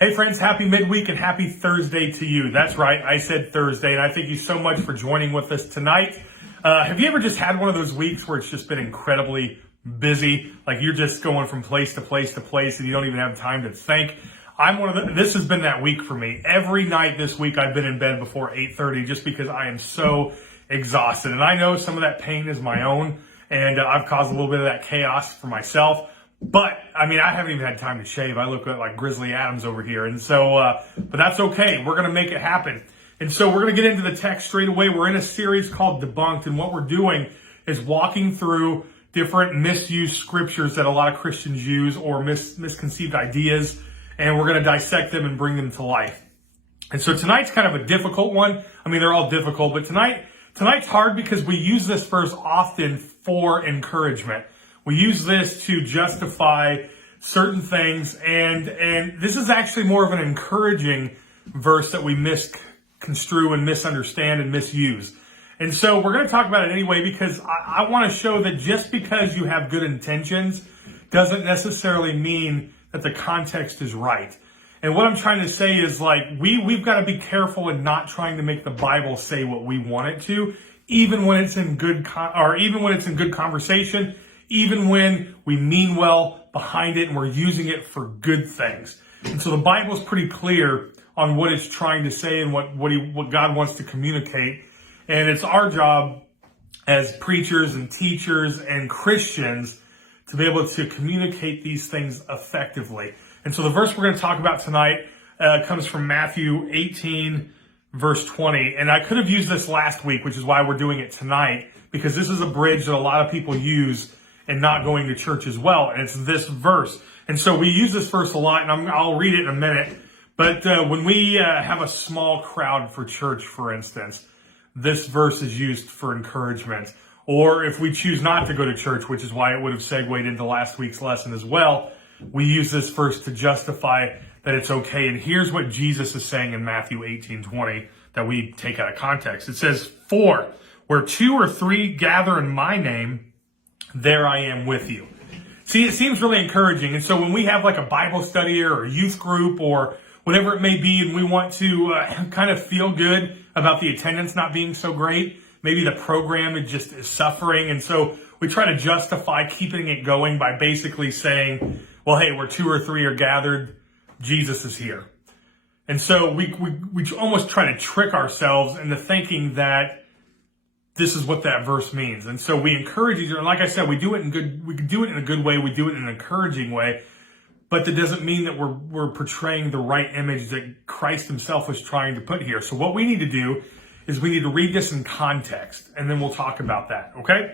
Hey friends, happy midweek and happy Thursday to you. That's right, I said Thursday, and I thank you so much for joining with us tonight. Have you ever just had one of those weeks where it's just been incredibly busy? Like you're just going from place to place to place and you don't even have time to think? This has been that week for me. Every night this week I've been in bed before 8:30 just because I am so exhausted. And I know some of that pain is my own, and I've caused a little bit of that chaos for myself. But, I haven't even had time to shave. I look like Grizzly Adams over here. And so, but that's okay. We're going to make it happen. And so we're going to get into the text straight away. We're in a series called Debunked. And what we're doing is walking through different misused scriptures that a lot of Christians use or misconceived ideas. And we're going to dissect them and bring them to life. And so tonight's kind of a difficult one. They're all difficult, but tonight's hard because we use this verse often for encouragement. We use this to justify certain things, and this is actually more of an encouraging verse that we misconstrue and misunderstand and misuse. And so we're going to talk about it anyway because I want to show that just because you have good intentions doesn't necessarily mean that the context is right. And what I'm trying to say is we've got to be careful in not trying to make the Bible say what we want it to, even when it's in good conversation. Even when we mean well behind it and we're using it for good things. And so the Bible's pretty clear on what it's trying to say and what God wants to communicate. And it's our job as preachers and teachers and Christians to be able to communicate these things effectively. And so the verse we're going to talk about tonight comes from Matthew 18, verse 20. And I could have used this last week, which is why we're doing it tonight, because this is a bridge that a lot of people use and not going to church as well. And it's this verse. And so we use this verse a lot, and I'll read it in a minute. But when we have a small crowd for church, for instance, this verse is used for encouragement. Or if we choose not to go to church, which is why it would have segued into last week's lesson as well, we use this verse to justify that it's okay. And here's what Jesus is saying in Matthew 18:20 that we take out of context. It says, "For where two or three gather in my name, there I am with you." See, it seems really encouraging. And so when we have like a Bible study or a youth group or whatever it may be, and we want to kind of feel good about the attendance not being so great, maybe the program is suffering. And so we try to justify keeping it going by basically saying, well, hey, where two or three are gathered, Jesus is here. And so we almost try to trick ourselves into thinking that this is what that verse means. And so we encourage each other. Like I said, we do it in a good way. We do it in an encouraging way. But that doesn't mean that we're portraying the right image that Christ himself was trying to put here. So what we need to do is we need to read this in context, and then we'll talk about that, okay?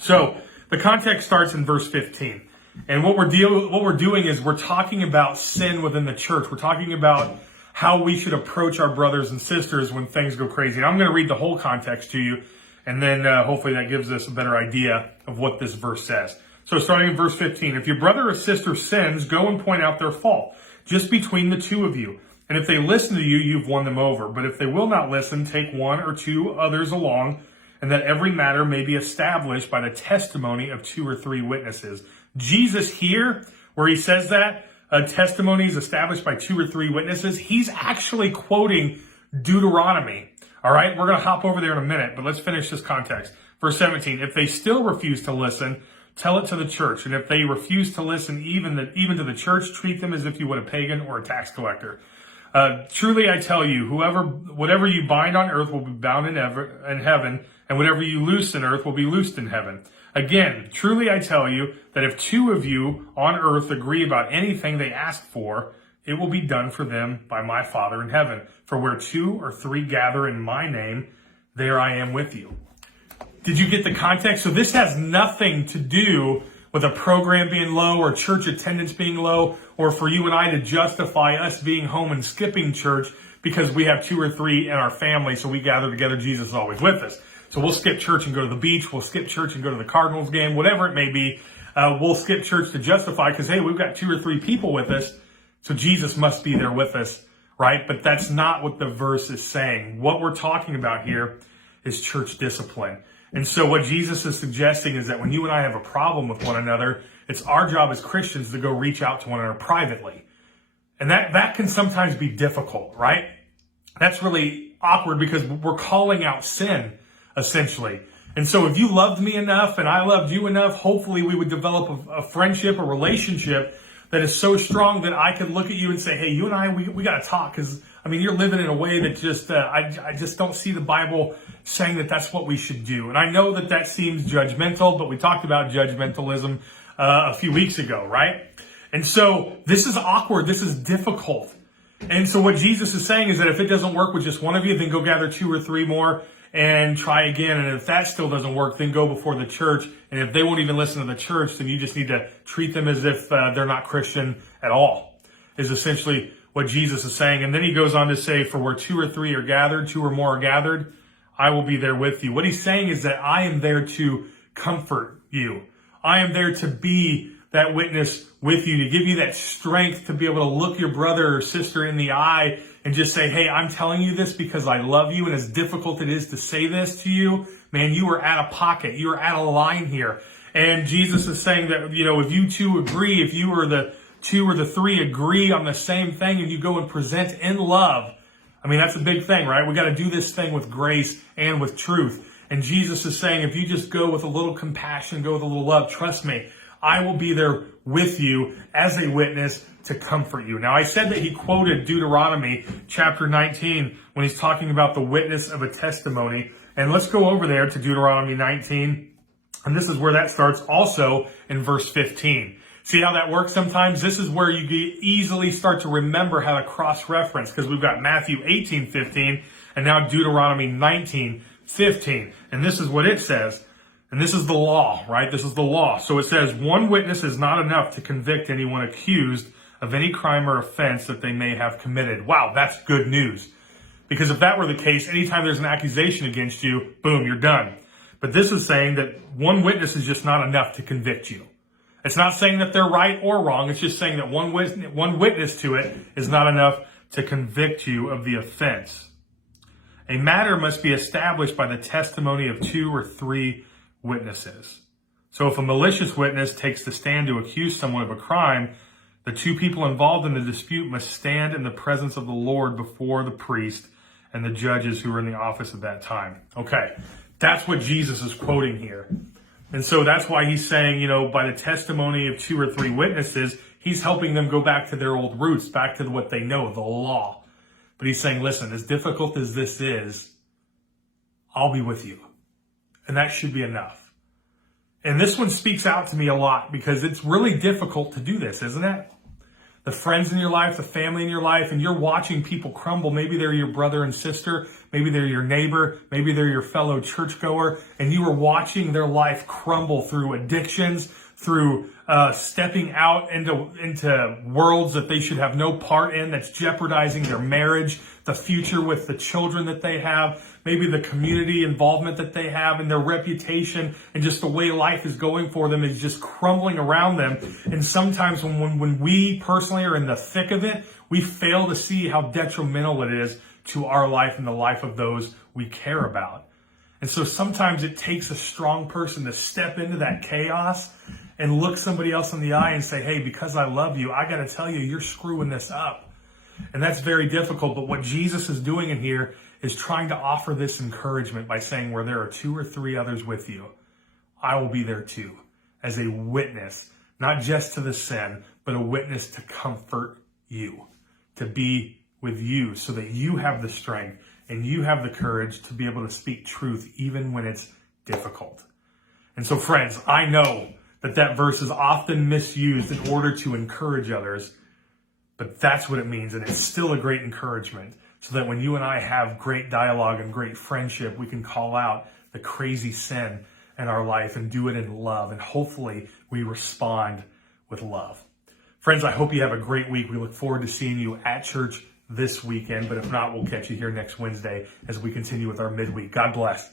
So the context starts in verse 15. And what we're doing is we're talking about sin within the church. We're talking about how we should approach our brothers and sisters when things go crazy. And I'm going to read the whole context to you. And then hopefully that gives us a better idea of what this verse says. So starting in verse 15, "If your brother or sister sins, go and point out their fault, just between the two of you. And if they listen to you, you've won them over. But if they will not listen, take one or two others along, and that every matter may be established by the testimony of two or three witnesses." Jesus here, where he says that, a testimony is established by two or three witnesses, he's actually quoting Deuteronomy. All right, we're going to hop over there in a minute, but let's finish this context. Verse 17, "If they still refuse to listen, tell it to the church. And if they refuse to listen even to the church, treat them as if you would a pagan or a tax collector. Truly I tell you, whatever you bind on earth will be bound in heaven, and whatever you loose in earth will be loosed in heaven. Again, truly I tell you that if two of you on earth agree about anything they ask for, it will be done for them by my Father in heaven. For where two or three gather in my name, there I am with you." Did you get the context? So this has nothing to do with a program being low or church attendance being low, or for you and I to justify us being home and skipping church because we have two or three in our family, so we gather together, Jesus is always with us. So we'll skip church and go to the beach, we'll skip church and go to the Cardinals game, whatever it may be. We'll skip church to justify because, hey, we've got two or three people with us, so Jesus must be there with us, right? But that's not what the verse is saying. What we're talking about here is church discipline. And so what Jesus is suggesting is that when you and I have a problem with one another, it's our job as Christians to go reach out to one another privately And that can sometimes be difficult, right? That's really awkward because we're calling out sin, essentially. And so if you loved me enough and I loved you enough, hopefully we would develop a friendship, a relationship that is so strong that I could look at you and say, hey, you and I, we got to talk. Because, I mean, you're living in a way that just, I just don't see the Bible saying that that's what we should do. And I know that seems judgmental, but we talked about judgmentalism a few weeks ago, right? And so this is awkward. This is difficult. And so what Jesus is saying is that if it doesn't work with just one of you, then go gather 2 or 3 more and try again. And if that still doesn't work, then go before the church. And if they won't even listen to the church, then you just need to treat them as if they're not Christian at all, is essentially what Jesus is saying. And then he goes on to say, for where 2 or 3 are gathered, 2 or more are gathered, I will be there with you. What he's saying is that I am there to comfort you. I am there to be that witness with you, to give you that strength to be able to look your brother or sister in the eye and just say, hey, I'm telling you this because I love you. And as difficult it is to say this to you, man, you are out of pocket. You are out of line here. And Jesus is saying that, if you 2 agree, if you or the 2 or the 3 agree on the same thing and you go and present in love, I mean, that's a big thing, right? We got to do this thing with grace and with truth. And Jesus is saying, if you just go with a little compassion, go with a little love, trust me, I will be there with you as a witness to comfort you. Now, I said that he quoted Deuteronomy chapter 19 when he's talking about the witness of a testimony. And let's go over there to Deuteronomy 19. And this is where that starts also in verse 15. See how that works sometimes? This is where you easily start to remember how to cross-reference, because we've got Matthew 18:15 and now Deuteronomy 19:15. And this is what it says. And this is the law, right? This is the law. So it says, one witness is not enough to convict anyone accused of any crime or offense that they may have committed. Wow, that's good news. Because if that were the case, anytime there's an accusation against you, boom, you're done. But this is saying that one witness is just not enough to convict you. It's not saying that they're right or wrong. It's just saying that one witness to it is not enough to convict you of the offense. A matter must be established by the testimony of 2 or 3 witnesses. So if a malicious witness takes the stand to accuse someone of a crime, the 2 people involved in the dispute must stand in the presence of the Lord before the priest and the judges who are in the office at that time. Okay, that's what Jesus is quoting here. And so that's why he's saying, by the testimony of 2 or 3 witnesses, he's helping them go back to their old roots, back to what they know, the law. But he's saying, listen, as difficult as this is, I'll be with you. And that should be enough. And this one speaks out to me a lot because it's really difficult to do this, isn't it? The friends in your life, the family in your life, and you're watching people crumble. Maybe they're your brother and sister. Maybe they're your neighbor. Maybe they're your fellow churchgoer. And you are watching their life crumble through addictions, through stepping out into worlds that they should have no part in, that's jeopardizing their marriage, the future with the children that they have, maybe the community involvement that they have, and their reputation, and just the way life is going for them is just crumbling around them. And sometimes when we personally are in the thick of it, we fail to see how detrimental it is to our life and the life of those we care about. And so sometimes it takes a strong person to step into that chaos and look somebody else in the eye and say, hey, because I love you, I got to tell you, you're screwing this up. And that's very difficult. But what Jesus is doing in here is trying to offer this encouragement by saying, where there are 2 or 3 others with you, I will be there too, as a witness, not just to the sin, but a witness to comfort you, to be with you so that you have the strength and you have the courage to be able to speak truth even when it's difficult. And so, friends, I know that verse is often misused in order to encourage others, but that's what it means, and it's still a great encouragement, so that when you and I have great dialogue and great friendship, we can call out the crazy sin in our life and do it in love, and hopefully we respond with love. Friends, I hope you have a great week. We look forward to seeing you at church this weekend, but if not, we'll catch you here next Wednesday as we continue with our midweek. God bless.